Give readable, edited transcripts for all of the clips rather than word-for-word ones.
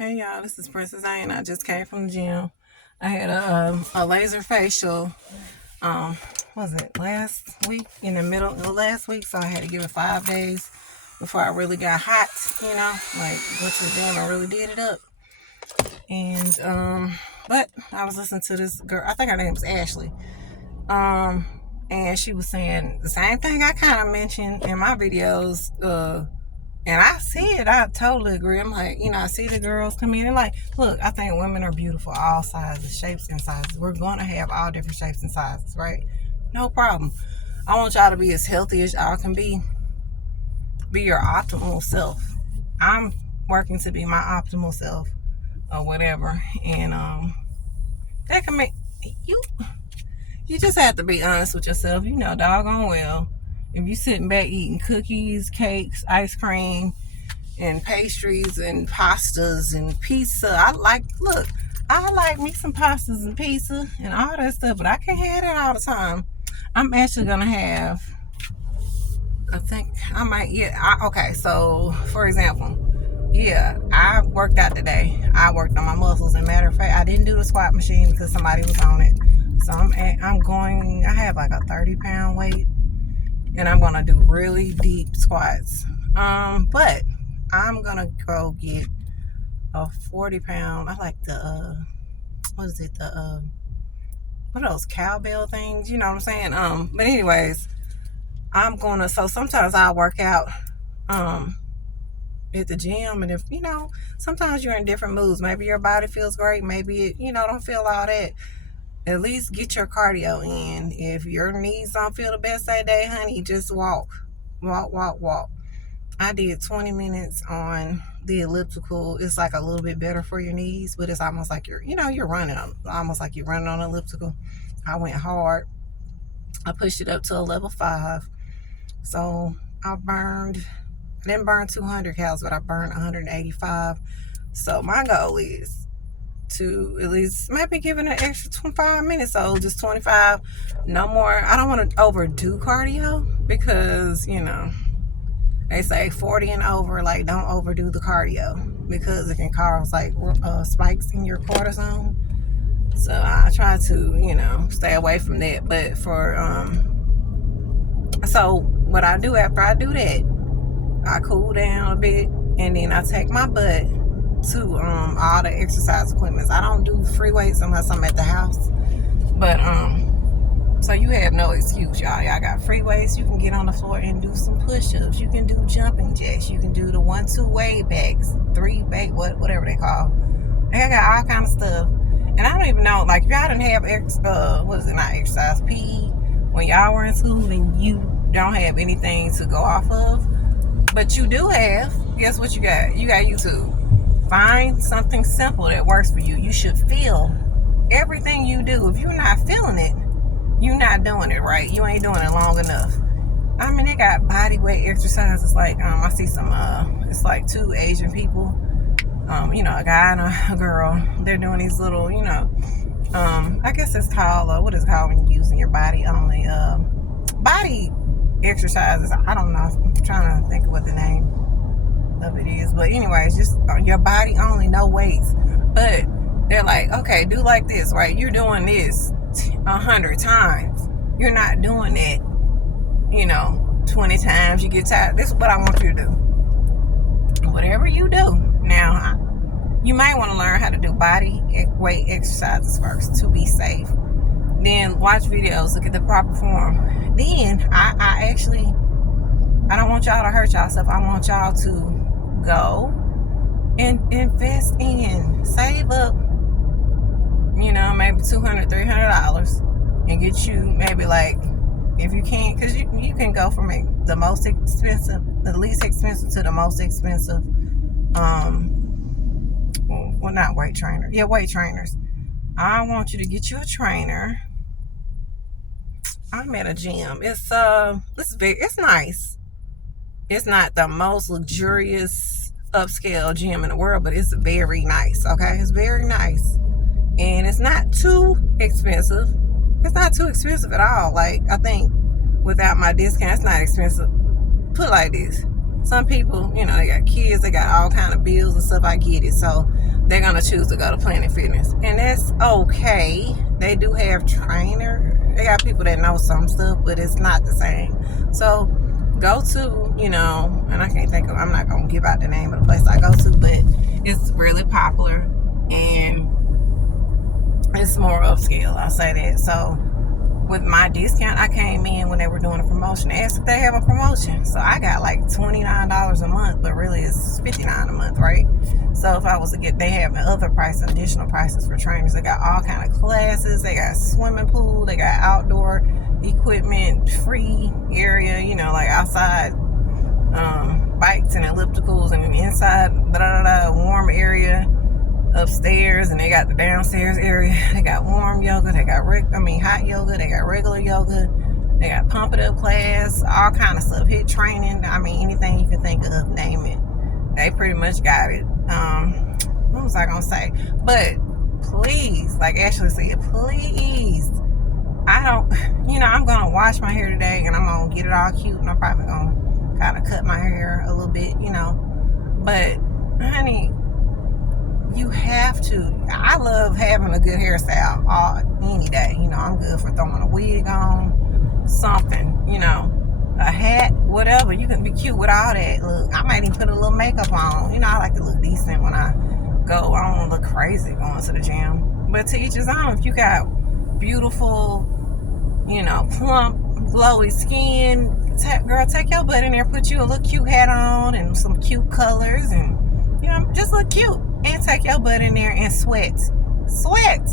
Hey y'all, this is Princess Diane. I just came from the gym. I had a laser facial. Um, was it last week? In the middle of last week, so I had to give it 5 days before I really got hot. Like went to the gym and really did it up. And but I was listening to this girl. I think her name was Ashley. And she was saying the same thing I kind of mentioned in my videos. And I see it. I totally agree. I'm like, I see the girls come in and like, look, I think women are beautiful, all sizes, shapes, and sizes. We're going to have all different shapes and sizes, right? No problem. I want y'all to be as healthy as y'all can be. Be your optimal self. I'm working to be my optimal self or whatever. And that can make you just have to be honest with yourself. You know doggone well, if you sitting back eating cookies, cakes, ice cream, and pastries and pastas and pizza, I like me some pastas and pizza and all that stuff, but I can't have that all the time. I'm actually gonna have, I think I might, okay, so for example, I worked out today. I worked on my muscles, and matter of fact, I didn't do the squat machine because somebody was on it. So I have like a 30-pound weight, and I'm gonna do really deep squats. But I'm gonna go get a 40-pound. I like the what is it? What are those cowbell things? You know what I'm saying? But anyways, so sometimes I'll work out at the gym, and if sometimes you're in different moods. Maybe your body feels great, maybe it don't feel all that. At least get your cardio in. If your knees don't feel the best that day, honey, just walk. I did 20 minutes on the elliptical. It's like a little bit better for your knees, but it's almost like you're running almost like you're running on an elliptical. I went hard. I pushed it up to a level 5. So I didn't burn 200 calories, but I burned 185. So my goal is to at least maybe give it an extra 25 minutes. So just 25, no more. I don't want to overdo cardio because, they say 40 and over, like, don't overdo the cardio because it can cause like spikes in your cortisone. So I try to, stay away from that. But so what I do after I do that, I cool down a bit, and then I take my butt to all the exercise equipment. I don't do free weights unless I'm at the house. But so you have no excuse, y'all. Y'all got free weights. You can get on the floor and do some push-ups. You can do jumping jacks. You can do the 1-2 way backs, 3 back, whatever they call. I got all kind of stuff. And I don't even know, like, if y'all didn't have not exercise, PE, when y'all were in school and you don't have anything to go off of, but you do have, guess what you got? You got YouTube. Find something simple that works for you. You should feel everything you do. If you're not feeling it, you're not doing it right. You ain't doing it long enough. I mean, they got body weight exercises. Like, I see some, it's like 2 Asian people, a guy and a girl. They're doing these little, I guess it's called, what is it called when you're using your body only, body exercises. I don't know. I'm trying to think of what the name of it is, but anyways, just your body only, no weights. But they're like, okay, do like this, right? You're doing this 100 times. You're not doing it 20 times. You get tired. This is what I want you to do. Whatever you do now, you might want to learn how to do body weight exercises first to be safe. Then watch videos, look at the proper form. Then I don't want y'all to hurt yourself. I want y'all to go and invest in, save up, maybe $200, $300, and get you maybe, like, if you can, because you can go from the least expensive to the most expensive. Well, not weight trainer. Yeah, weight trainers. I want you to get you a trainer. I'm at a gym. It's nice. It's not the most luxurious upscale gym in the world, but it's very nice. Okay, it's very nice, and it's not too expensive. It's not too expensive at all. Like, I think without my discount, it's not expensive. Put it like this: some people, they got kids, they got all kind of bills and stuff. I get it. So they're gonna choose to go to Planet Fitness, and that's okay. They do have trainer. They got people that know some stuff, but it's not the same. So go to, and I can't think of. I'm not gonna give out the name of the place I go to, but it's really popular and it's more upscale. I'll say that. So with my discount, I came in when they were doing a promotion. They asked if they have a promotion. So I got like $29 a month, but really it's $59 a month, right? So if I was to get, they have other prices, additional prices for trainers. They got all kind of classes. They got swimming pool. They got outdoor equipment, free area, like outside bikes and ellipticals, and inside warm area upstairs, and they got the downstairs area. They got warm yoga, they got hot yoga, they got regular yoga, they got pump it up class, all kind of stuff, hit training. Anything you can think of, name it, they pretty much got it. What was I gonna say? But please, like Ashley said, please, I'm gonna wash my hair today, and I'm gonna get it all cute, and I'm probably gonna kind of cut my hair a little bit, but honey, you have to. I love having a good hairstyle any day. I'm good for throwing a wig on, something, a hat, whatever. You can be cute with all that. Look, I might even put a little makeup on. I like to look decent when I go. I don't want to look crazy going to the gym. But to each his own. If you got beautiful, plump, glowy skin, girl, take your butt in there, put you a little cute hat on and some cute colors, and just look cute. And take your butt in there and sweat. Sweat.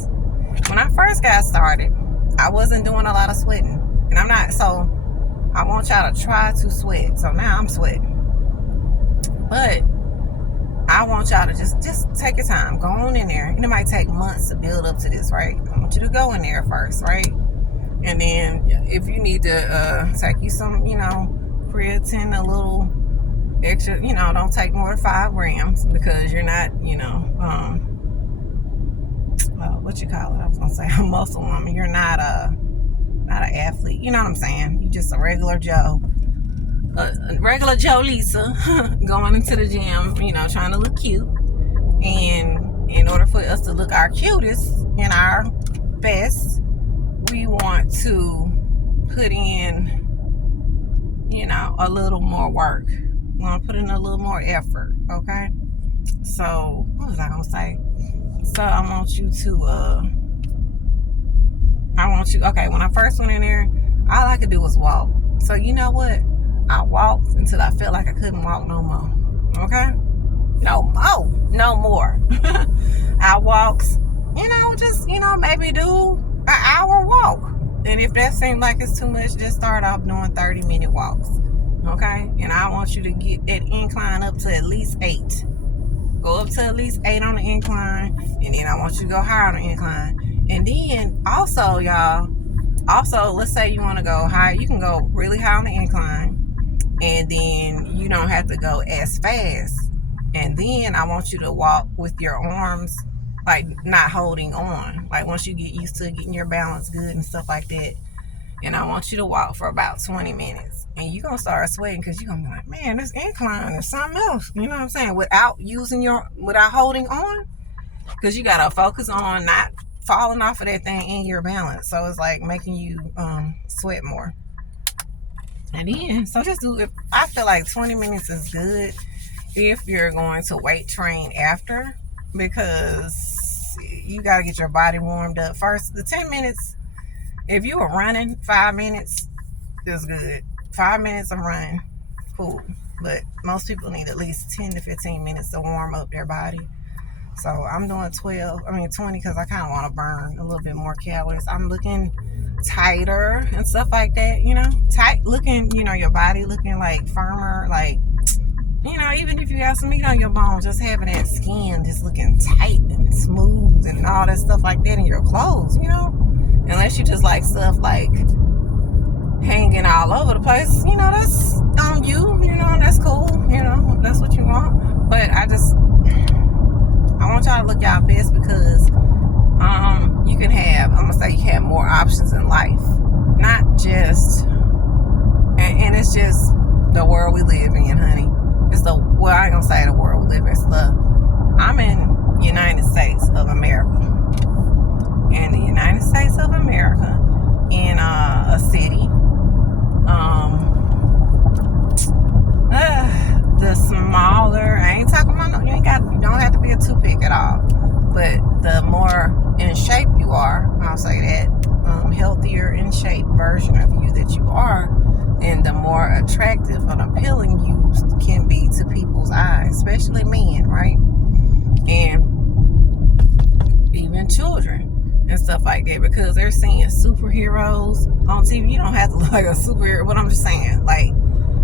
When I first got started, I wasn't doing a lot of sweating. And I'm not, so I want y'all to try to sweat. So now I'm sweating. But I want y'all to just take your time. Go on in there. And it might take months to build up to this, right? I want you to go in there first, right? And then if you need to take you some, creatine, a little extra, don't take more than 5 grams, because you're not, what you call it? I was gonna say a muscle woman. You're not an athlete. You know what I'm saying? You're just a regular Joe, Lisa, going into the gym, trying to look cute. And in order for us to look our cutest and our best, we want to put in, a little more work. I'm going to put in a little more effort, okay? So, what was I going to say? So, I want you, okay, when I first went in there, all I could do was walk. So, you know what? I walked until I felt like I couldn't walk no more, okay? No more. I walked, maybe do an hour walk. And if that seems like it's too much, just start off doing 30-minute walks. Okay, and I want you to get that incline up to at least 8. Go up to at least 8 on the incline, and then I want you to go higher on the incline. And then also, y'all, let's say you want to go high, you can go really high on the incline, and then you don't have to go as fast. And then I want you to walk with your arms like not holding on. Like once you get used to getting your balance good and stuff like that. And I want you to walk for about 20 minutes. And you're going to start sweating because you're going to be like, man, this incline is something else. You know what I'm saying? Without holding on. Because you got to focus on not falling off of that thing in your balance. So it's like making you sweat more. And then, so just do it. I feel like 20 minutes is good if you're going to weight train after. Because you got to get your body warmed up. First, the 10 minutes. If you were running, 5 minutes is good. 5 minutes of running, cool. But most people need at least 10 to 15 minutes to warm up their body. So I'm doing 20 because I kind of want to burn a little bit more calories. I'm looking tighter and stuff like that, tight looking, your body looking like firmer, like, even if you have some meat on your bones, just having that skin just looking tight and smooth and all that stuff like that in your clothes, Unless you just like stuff like hanging all over the place, that's on you, that's cool, that's what you want. But I want y'all to look y'all best because you can have, I'm gonna say you have more options in life. Not just, and it's just the world we live in, honey. It's I ain't gonna say the world we live in, I'm in United States of America. In the United States of America, in a city, the smaller, I ain't talking about you don't have to be a toothpick at all, but the more in shape you are, I'll say that, healthier in shape version of you that you are, and the more attractive and appealing you can be to people's eyes, especially men, right? And even children and stuff like that, because they're seeing superheroes on TV. You don't have to look like a superhero, but I'm just saying, like,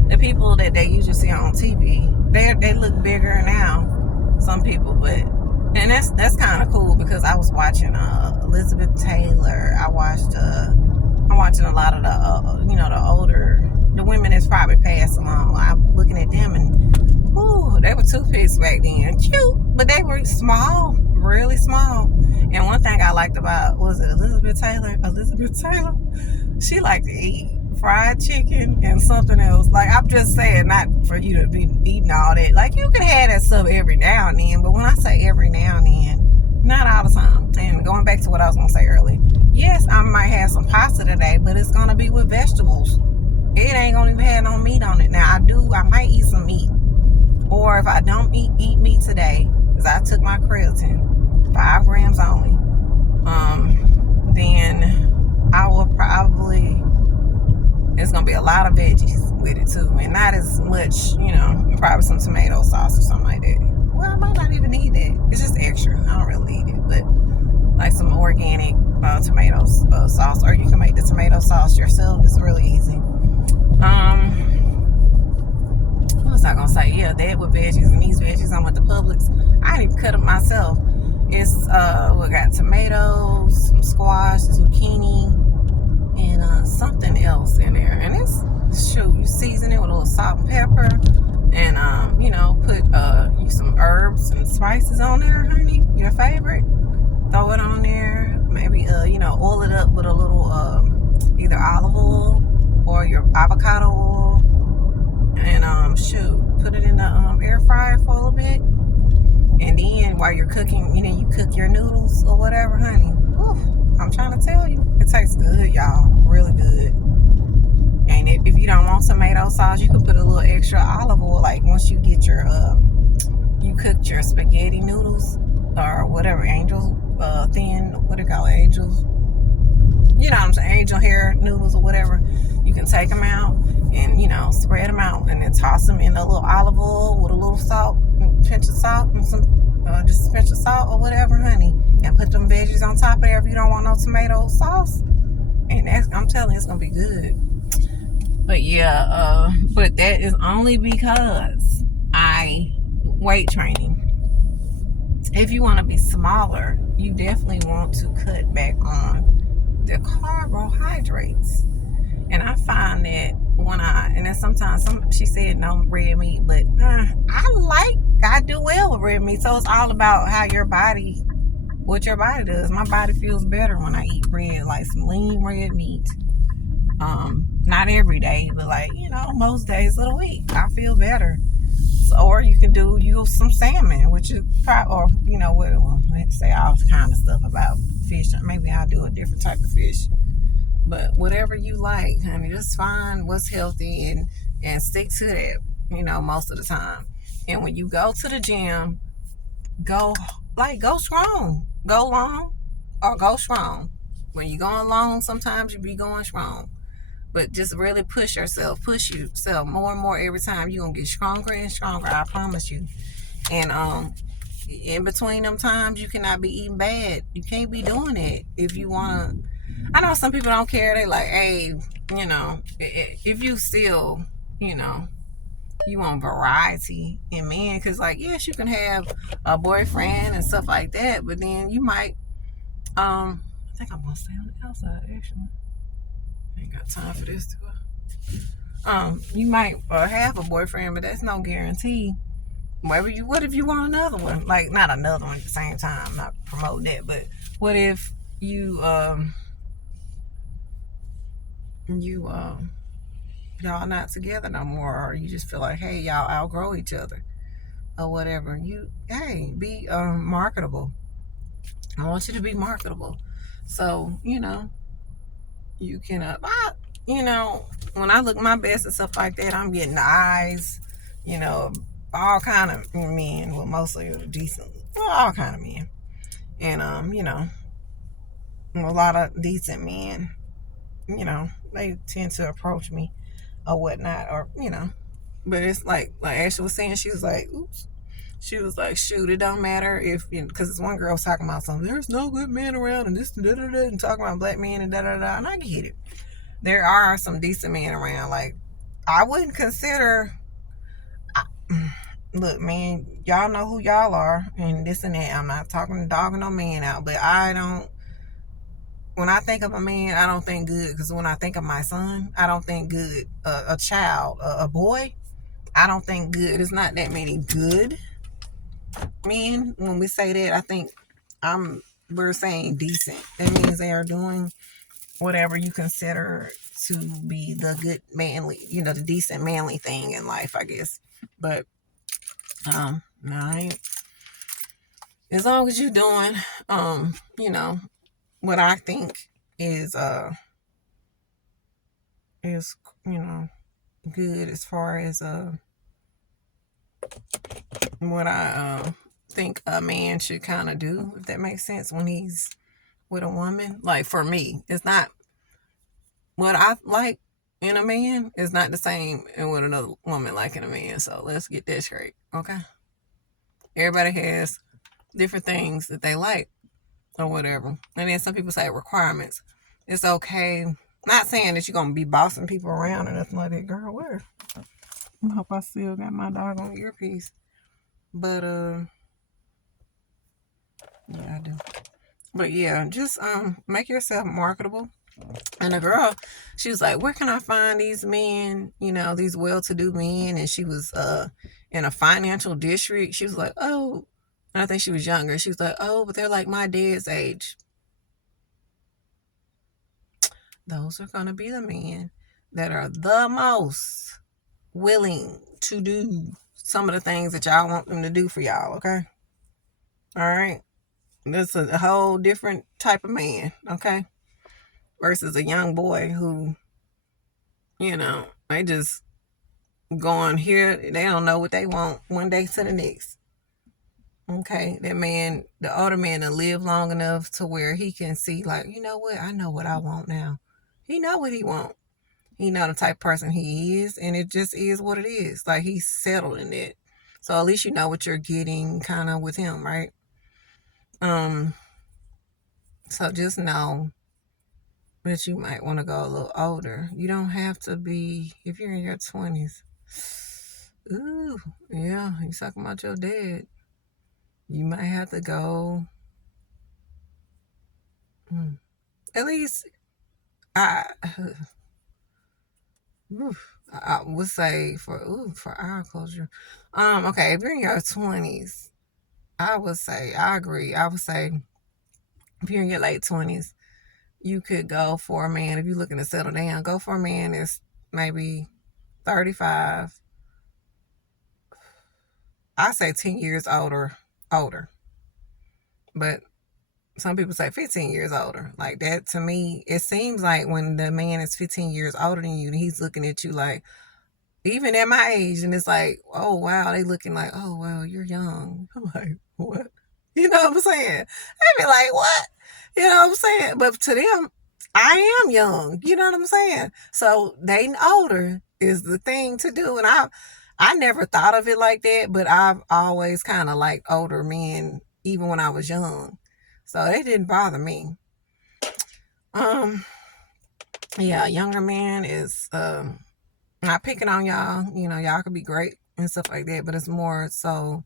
the people that they usually see on TV, they look bigger now, some people, but, and that's kind of cool, because I was watching Elizabeth Taylor. I'm watching a lot of the the older, the women that's probably passed along. I'm looking at them, and ooh, they were toothpicks back then, cute, but they were small, really small. And one thing I liked about, was it Elizabeth Taylor? She liked to eat fried chicken and something else. Like, I'm just saying, not for you to be eating all that. Like, you can have that stuff every now and then, but when I say every now and then, not all the time. And going back to what I was going to say earlier, yes, I might have some pasta today, but it's going to be with vegetables. It ain't going to even have no meat on it. Now, I might eat some meat. Or if I don't eat meat today, because I took my creatine, 5 grams only, then I will probably, it's going to be a lot of veggies with it too, and not as much, probably some tomato sauce or something like that. Well, I might not even need that. It's just extra. I don't really need it, but like some organic tomato sauce, or you can make the tomato sauce yourself. It's really easy. What was I gonna say? Yeah, that with veggies, and these veggies I'm with the Publix. I didn't even cut them myself. It's we got tomatoes, some squash, zucchini, and something else in there. And it's, you season it with a little salt and pepper, and put you some herbs and spices on there, honey. Your favorite. Throw it on there. Maybe oil it up with a little either olive oil or your avocado oil, and put it in the air fryer for a little bit. And then while you're cooking, you cook your noodles or whatever, honey. Whew, I'm trying to tell you, it tastes good, y'all. Really good. And if you don't want tomato sauce, you can put a little extra olive oil. Like, once you get your you cooked your spaghetti noodles or whatever, angel thin, what do you call it, angels? You know what I'm saying? Angel hair noodles or whatever. You can take them out and spread them out, and then toss them in a little olive oil with a little salt, pinch of salt, and some just a pinch of salt or whatever, honey. And put them veggies on top of there if you don't want no tomato sauce. And I'm telling you, it's gonna be good. But yeah, but that is only because I weight training. If you want to be smaller, you definitely want to cut back on the carbohydrates. And I find that and then sometimes she said no red meat, but I do well with red meat. So it's all about what your body does. My body feels better when I eat red, like some lean red meat. Not every day, but most days of the week, I feel better. So, or you can use some salmon, which is probably, let's say all kind of stuff about fish. Maybe I'll do a different type of fish. But whatever you like, honey, just find what's healthy and stick to that, most of the time. And when you go to the gym, go strong. Go long or go strong. When you're going long, sometimes you be going strong. But just really push yourself more and more every time. You're going to get stronger and stronger, I promise you. And in between them times, you cannot be eating bad. You can't be doing it if you want to. I know some people don't care. They like, hey, if you still, you want variety in men. Because, yes, you can have a boyfriend and stuff like that. But then you might, I think I'm going to stay on the outside, actually. I ain't got time for this too. You might have a boyfriend, but that's no guarantee. What if you want another one? Like, not another one at the same time. I'm not promoting that, but what if you y'all not together no more, or you just feel like, hey, y'all outgrow each other or whatever? Be marketable. I want you to be marketable. So, you can, you know, when I look my best and stuff like that, I'm getting the eyes, you know, all kind of men, well, mostly decent, well, all kind of men. And, a lot of decent men, they tend to approach me or whatnot, or, but it's like Ashley was saying, she was like, oops. She was like, shoot, it don't matter if, because this one girl was talking about something, there's no good men around and this and da da da, and talking about black men and da da da, and I get it. There are some decent men around. Like, I wouldn't consider, look, man, y'all know who y'all are and this and that. I'm not talking dogging no man out, but when I think of a man, I don't think good, because when I think of my son, I don't think good. A child, a boy, I don't think good. It's not that many good men. When we say that, I think we're saying decent. That means they are doing whatever you consider to be the good manly, the decent manly thing in life, I guess. But no, I ain't. As long as you're doing what I think is is good, as far as what I think a man should kind of do, if that makes sense, when he's with a woman. Like, for me, it's not what I like in a man is not the same in what another woman like in a man. So let's get that straight, okay? Everybody has different things that they like or whatever. And then some people say requirements. It's okay. Not saying that you're gonna be bossing people around or nothing like that. Girl, where? I hope I still got my doggone earpiece. But yeah, I do. But yeah, just make yourself marketable. And the girl, she was like, where can I find these men, these well-to-do men? And she was in a financial district. She was like, oh, and I think she was younger. She was like, oh, but they're like my dad's age. Those are going to be the men that are the most willing to do some of the things that y'all want them to do for y'all, okay? All right? That's a whole different type of man, okay? Versus a young boy who, they just going here. They don't know what they want one day to the next. Okay, that man, the older man, to live long enough to where he can see, like, you know what? I know what I want now. He know what he want. He know the type of person he is, and it just is what it is. Like, he's settled in it. So at least you know what you're getting kind of with him, right? So just know that you might want to go a little older. You don't have to be, if you're in your 20s. Ooh, yeah, you talking about your dad. You might have to go. At least, I would say for our culture. Okay, if you're in your 20s, I would say, I agree. I would say if you're in your late 20s, you could go for a man. If you're looking to settle down, go for a man that's maybe 35. I say 10 years older. But some people say 15 years older. Like, that, to me, it seems like when the man is 15 years older than you, he's looking at you like, even at my age, and it's like, oh, wow, they looking like, oh, well, you're young. I'm like, what? You know what I'm saying? They be like, what? You know what I'm saying? But to them, I am young. You know what I'm saying? So dating older is the thing to do. And I never thought of it like that, but I've always kind of liked older men, even when I was young. So it didn't bother me. Yeah, younger man is not picking on y'all. Y'all could be great and stuff like that, but it's more so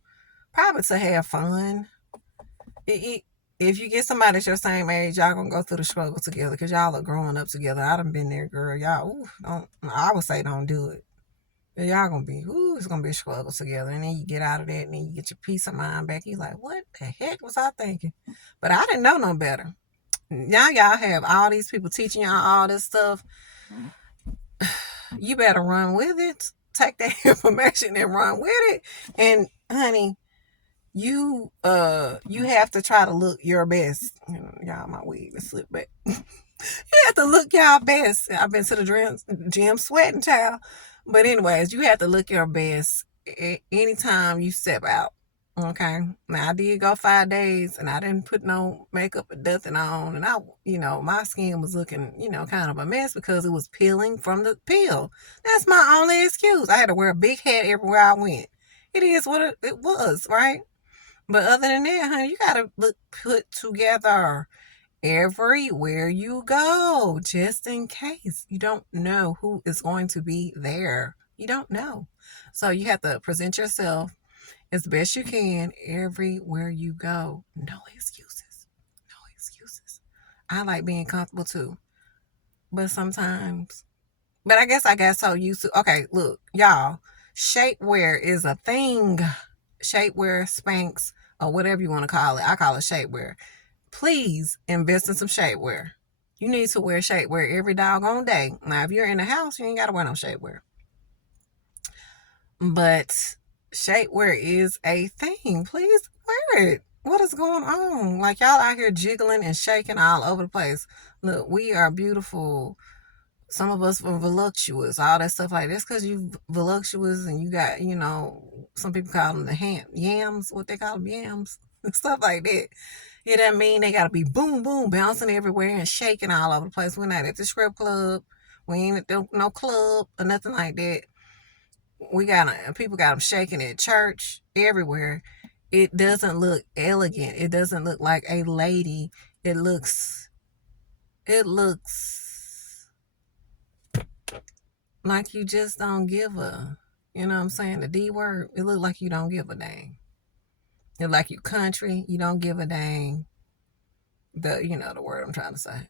probably to have fun. If you get somebody that's your same age, y'all gonna go through the struggle together, because y'all are growing up together. I done been there, girl. Y'all, I would say don't do it. Y'all gonna be, it's gonna be a struggle together. And then you get out of that, and then you get your peace of mind back. You like, what the heck was I thinking? But I didn't know no better. Now y'all have all these people teaching y'all all this stuff. You better run with it. Take that information and run with it. And honey, you have to try to look your best. Y'all, my wig is slipped back. You have to look your best. I've been to the gym sweating, child. But anyways, you have to look your best anytime you step out. Okay. Now I did go 5 days and I didn't put no makeup or nothing on. And my skin was looking, kind of a mess because it was peeling from the peel. That's my only excuse. I had to wear a big hat everywhere I went. It is what it was, right? But other than that, honey, you gotta look put together everywhere you go, just in case. You don't know who is going to be there. You don't know. So you have to present yourself as best you can everywhere you go. No excuses. No excuses. I like being comfortable too. But sometimes, but I guess I got so used to, okay, look, y'all, shapewear is a thing. Shapewear, Spanx, or whatever you want to call it. I call it shapewear. Please invest in some shapewear. You need to wear shapewear every doggone day. Now, if you're in the house, you ain't got to wear no shapewear. But shapewear is a thing. Please wear it. What is going on? Like, y'all out here jiggling and shaking all over the place. Look, we are beautiful. Some of us are voluptuous, all that stuff like this, because you voluptuous and you got, some people call them the yams, what they call them, yams, stuff like that. It doesn't mean they gotta be boom, boom, bouncing everywhere and shaking all over the place. We're not at the strip club. We ain't at no club or nothing like that. People got them shaking at church, everywhere. It doesn't look elegant. It doesn't look like a lady. It looks like you just don't give a, you know what I'm saying? The D word. It look like you don't give a dang. It like you country. You don't give a dang. The word I'm trying to say.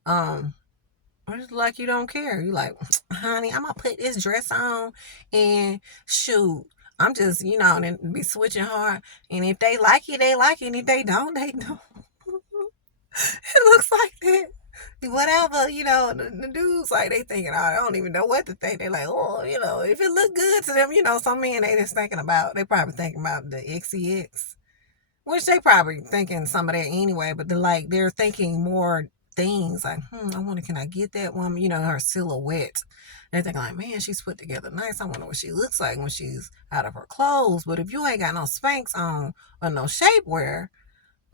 It's like you don't care. You like, honey, I'm gonna put this dress on and shoot. I'm just, and be switching hard. And if they like it, they like it. And if they don't, they don't. It looks like that. Whatever, the dudes, like, they thinking, oh, I don't even know what to think. They like, oh, if it look good to them, some men they just thinking about, they probably thinking about the XCX. Which they probably thinking some of that anyway, but they're thinking more things like, can I get that woman, her silhouette. They're thinking like, man, she's put together nice. I wonder what she looks like when she's out of her clothes. But if you ain't got no Spanx on or no shapewear,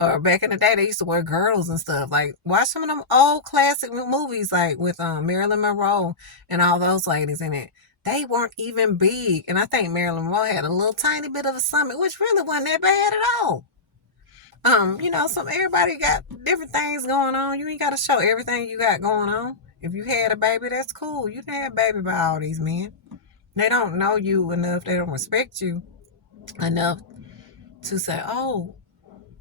or back in the day, they used to wear girdles and stuff. Like, watch some of them old classic movies, like with Marilyn Monroe and all those ladies in it. They weren't even big. And I think Marilyn Monroe had a little tiny bit of a stomach, which really wasn't that bad at all. Everybody got different things going on. You ain't got to show everything you got going on. If you had a baby, that's cool. You can have a baby by all these men. They don't know you enough. They don't respect you enough to say, oh,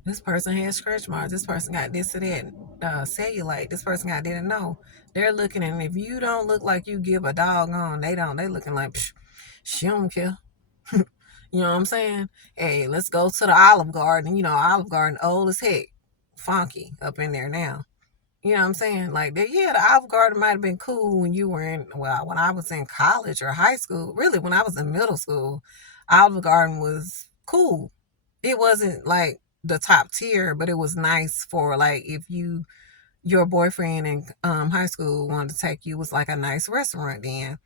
this person has stretch marks. This person got this or that. Cellulite. This person got that. No, they're looking, and if you don't look like you give a doggone, they don't. They looking like, she don't care. You know what I'm saying? Hey, let's go to the Olive Garden. Olive Garden old as heck. Funky up in there now. You know what I'm saying? Like, the Olive Garden might have been cool when I was in college or high school. Really, when I was in middle school, Olive Garden was cool. It wasn't like the top tier, but it was nice for, like, if your boyfriend in high school wanted to take you, it was like a nice restaurant then.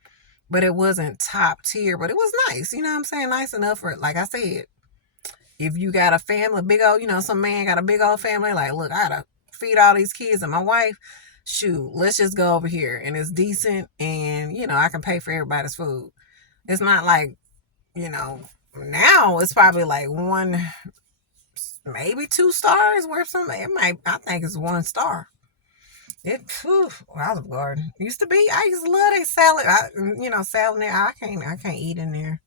But it wasn't top tier, but it was nice. You know what I'm saying? Nice enough for, like I said, if you got a family, big old, some man got a big old family, like, look, I gotta feed all these kids and my wife. Shoot, let's just go over here. And it's decent and, I can pay for everybody's food. It's not like, now it's probably like one, maybe 2 stars worth something. I think it's 1 star. Olive Garden used to be. I used to love that salad. Salad there. I can't eat in there.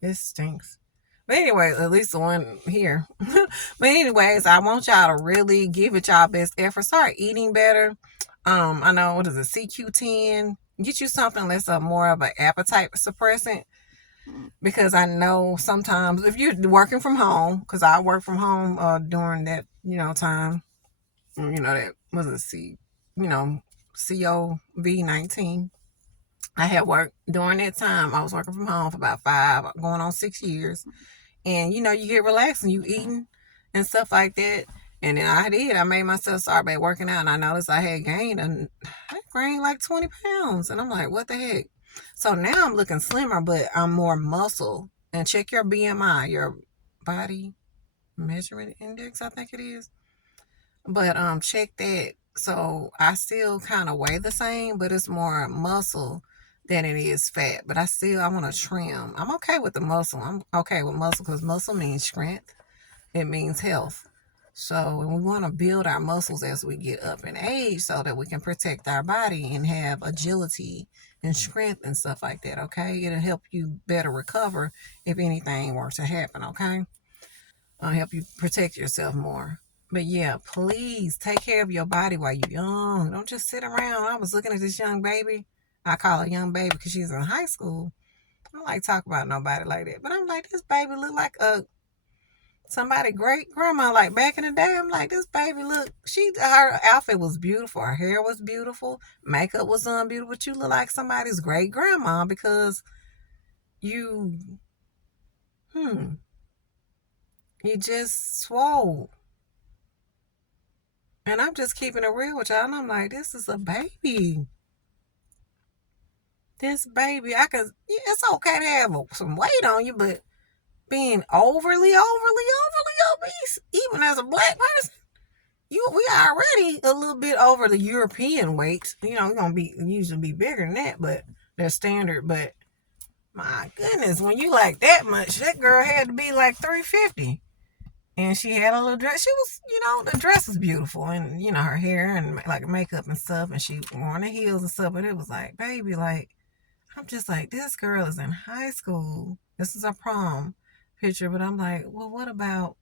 It stinks. But anyway, at least the one here. But anyways, I want y'all to really give it y'all best effort. Start eating better. I know, what is it, CQ10? Get you something that's more of an appetite suppressant. Because I know sometimes if you're working from home, because I work from home during that time. That was COVID-19. I had worked during that time. I was working from home for about 5, going on 6 years. And, you get relaxed and you eating. and stuff like that. And then I made myself start back working out, and I noticed I had gained, and I gained like 20 pounds. And I'm like, what the heck? So now I'm looking slimmer, but I'm more muscle. And check your BMI, your body measurement index, I think it is. But check that. So I still kind of weigh the same, but it's more muscle than it is fat. But I want to trim. I'm okay with the muscle. I'm okay with muscle because muscle means strength. It means health. So we want to build our muscles as we get up in age so that we can protect our body and have agility and strength and stuff like that. Okay. It'll help you better recover if anything were to happen. Okay. Help you protect yourself more. But yeah, please take care of your body while you're young. Don't just sit around. I was looking at this young baby. I call her young baby because she's in high school. I don't like talk about nobody like that. But I'm like, this baby look like a somebody great grandma, like back in the day. I'm like, this baby look, her outfit was beautiful, her hair was beautiful, makeup was beautiful, but you look like somebody's great grandma because you hmm you just swole. And I'm just keeping it real with y'all. And I'm like, this is a baby. This baby, yeah, it's okay to have some weight on you, but being overly obese, even as a black person, we already a little bit over the European weights. You know, we're gonna be usually be bigger than that, but they're standard. But my goodness, when you like that much, that girl had to be like 350. And she had a little dress. She was, the dress was beautiful, and her hair and like makeup and stuff, and she wore the heels and stuff. But it was like, baby, like I'm just like, this girl is in high school. This is a prom picture, but I'm like, well, what about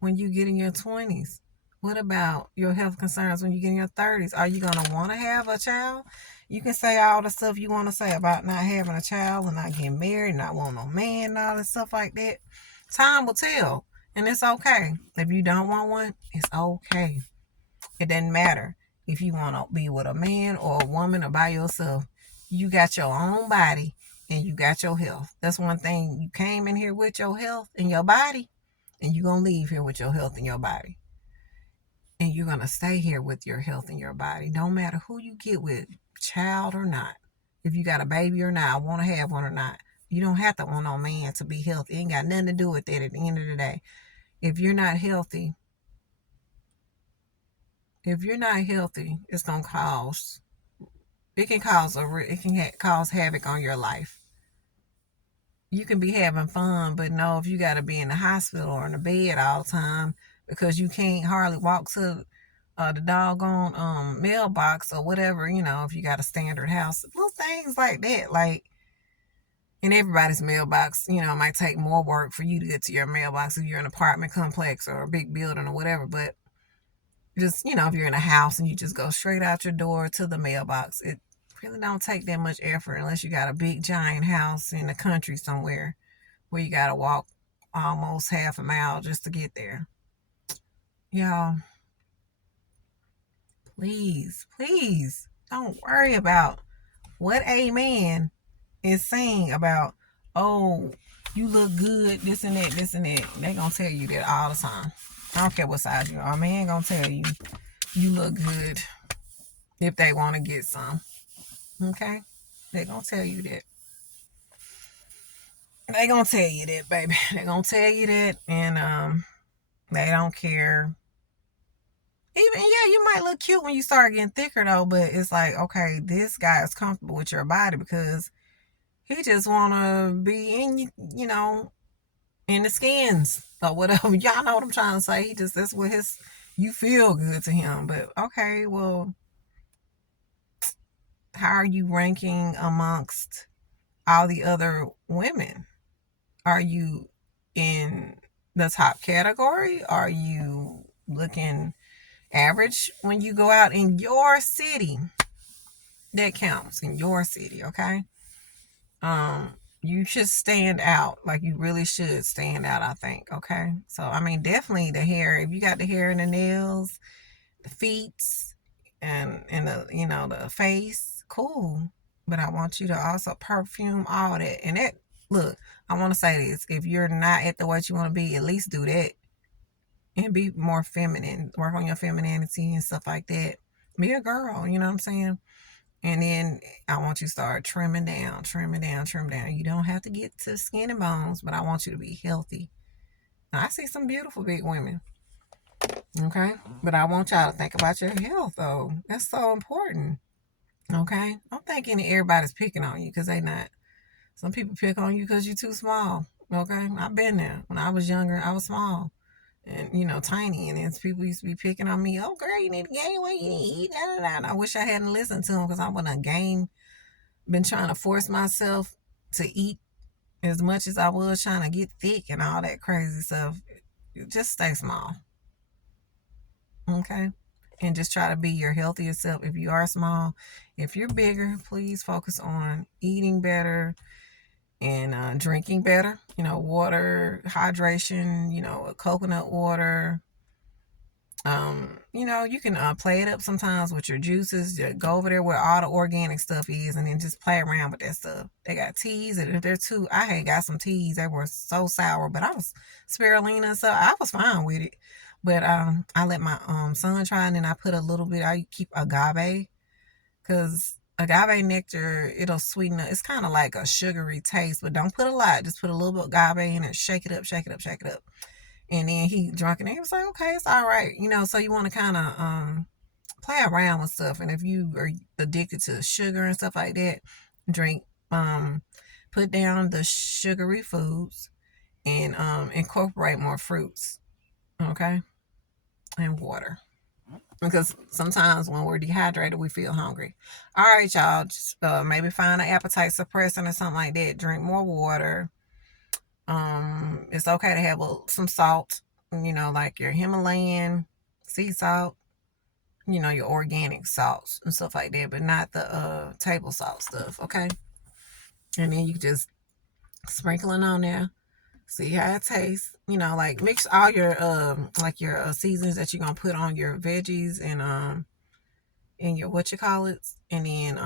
when you get in your 20s? What about your health concerns when you get in your 30s? Are you going to want to have a child? You can say all the stuff you want to say about not having a child and not getting married, not wanting no man, and all that stuff like that. Time will tell. And it's okay. If you don't want one, it's okay. It doesn't matter if you want to be with a man or a woman or by yourself. You got your own body and you got your health. That's one thing. You came in here with your health and your body, and you're going to leave here with your health and your body. And you're going to stay here with your health and your body. Don't matter who you get with, child or not. If you got a baby or not, want to have one or not. You don't have to want no man to be healthy. It ain't got nothing to do with that at the end of the day. If you're not healthy, it's going to cause, it can cause havoc on your life. You can be having fun, but no, if you got to be in the hospital or in the bed all the time because you can't hardly walk to the doggone mailbox or whatever, if you got a standard house, little things like that, like in everybody's mailbox, it might take more work for you to get to your mailbox if you're in an apartment complex or a big building or whatever, but just, if you're in a house and you just go straight out your door to the mailbox, it really don't take that much effort unless you got a big giant house in the country somewhere where you got to walk almost half a mile just to get there. Y'all, please don't worry about what a man is saying about, oh, you look good, this and that. They gonna tell you that all the time. I don't care what size you are. A man gonna tell you you look good if they want to get some. Okay? They gonna tell you that. They gonna tell you that, baby. They gonna tell you that, and they don't care. Even, yeah, you might look cute when you start getting thicker though, but it's like, okay, this guy is comfortable with your body because he just wanna be in in the skins or whatever. Y'all know what I'm trying to say. That's what you feel good to him. But okay, well, how are you ranking amongst all the other women? Are you in the top category? Are you looking average when you go out in your city? That counts in your city, okay? You should stand out. Like you really should stand out, I think, okay? So I mean, definitely the hair. If you got the hair and the nails, the feet, and the the face, cool. But I want you to also perfume all that. And that, look, I want to say this: if you're not at the weight you want to be, at least do that. and be more feminine. Work on your femininity and stuff like that. Be a girl, you know what I'm saying? And then I want you to start trimming down, trimming down, trimming down. You don't have to get to skin and bones, but I want you to be healthy. Now, I see some beautiful big women, okay? But I want y'all to think about your health, though. That's so important, okay? I'm thinking everybody's picking on you because they not. Some people pick on you because you're too small, okay? I've been there. When I was younger, I was small and, you know, tiny. And then people used to be picking on me. Oh, girl, you need to gain weight. You need to eat. Da, da, da. And I wish I hadn't listened to them because I wouldn't have been trying to force myself to eat as much as I was trying to get thick and all that crazy stuff. Just stay small, okay? And just try to be your healthiest self. If you are small, if you're bigger, please focus on eating better and drinking better. You know, water, hydration, you know, coconut water. You know, you can play it up sometimes with your juices. Just go over there where all the organic stuff is and then just play around with that stuff. They got teas and they're too. I had got some teas that were so sour, but I was spirulina, so I was fine with it. But I let my son try, and then I put a little bit. I keep agave because agave nectar, it'll sweeten it. It's kind of like a sugary taste, but don't put a lot. Just put a little bit of agave in it. Shake it up, shake it up, shake it up. And then he drank it and he was like, okay, it's all right. You know, so you want to kind of play around with stuff. And if you are addicted to sugar and stuff like that, drink, put down the sugary foods and incorporate more fruits, okay, and water. Because sometimes when we're dehydrated, we feel hungry. All right, y'all, just maybe find an appetite suppressant or something like that. Drink more water. It's okay to have some salt, you know, like your Himalayan sea salt, you know, your organic salts and stuff like that, but not the table salt stuff, okay? And then you just sprinkle it on there, see how it tastes. You know, like mix all your like your seasons that you're gonna put on your veggies and your what you call it, and then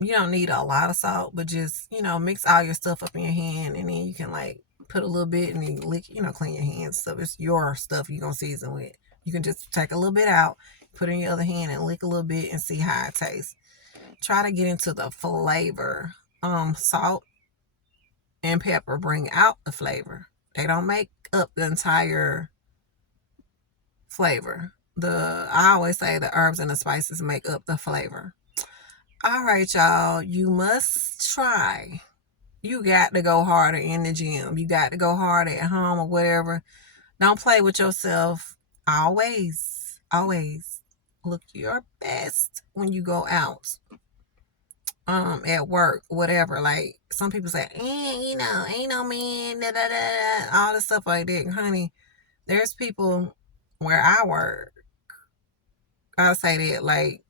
you don't need a lot of salt, but just, you know, mix all your stuff up in your hand, and then you can like put a little bit and then lick, you know, clean your hands. So it's your stuff you're gonna season with. You can just take a little bit out, put it in your other hand and lick a little bit and see how it tastes. Try to get into the flavor. Salt and pepper bring out the flavor. They don't make up the entire flavor. I always say the herbs and the spices make up the flavor. All right, y'all, you must try. You got to go harder in the gym. You got to go harder at home or whatever. Don't play with yourself. Always, always look your best when you go out. At work, whatever. Like some people say, you know, ain't no man, da, da, da, all this stuff like that. Honey, there's people where I work. I'll say that, like,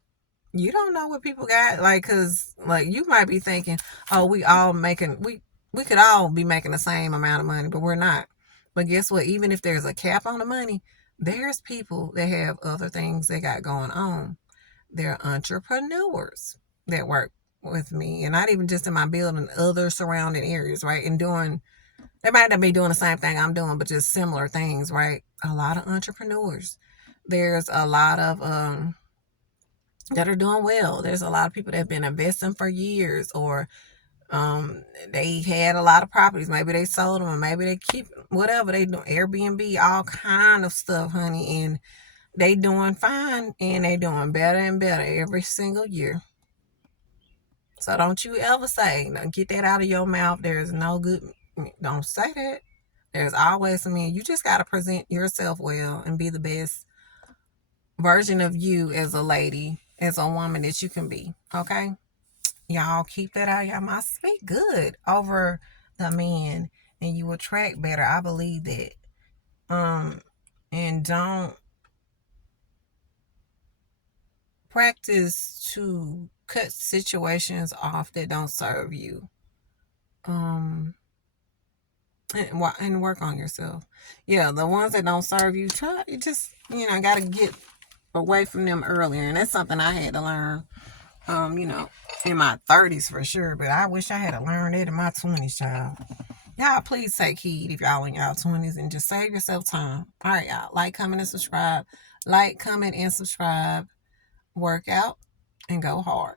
you don't know what people got, like, cause like you might be thinking, oh, we could all be making the same amount of money, but we're not. But guess what? Even if there's a cap on the money, there's people that have other things they got going on. They're entrepreneurs that work with me, and not even just in my building, other surrounding areas, right? And they might not be doing the same thing I'm doing, but just similar things, right? A lot of entrepreneurs. There's a lot of that are doing well. There's a lot of people that have been investing for years, or they had a lot of properties. Maybe they sold them, or maybe they keep whatever they do, Airbnb, all kind of stuff, honey, and they doing fine, and they doing better and better every single year. So don't you ever say, now get that out of your mouth. There's no good. Don't say that. There's always some men. You just got to present yourself well and be the best version of you as a lady, as a woman that you can be. Okay? Y'all keep that out of your mouth. Speak good over the men and you attract better. I believe that. And don't practice to cut situations off that don't serve you. And work on yourself. Yeah, the ones that don't serve you, try. You just, you know, got to get away from them earlier, and that's something I had to learn. You know, in my 30s for sure, but I wish I had to learn it in my 20s, child. Y'all, please take heed if y'all in y'all 20s and just save yourself time. All right, y'all. Like, comment, and subscribe. Like, comment, and subscribe. Work out and go hard.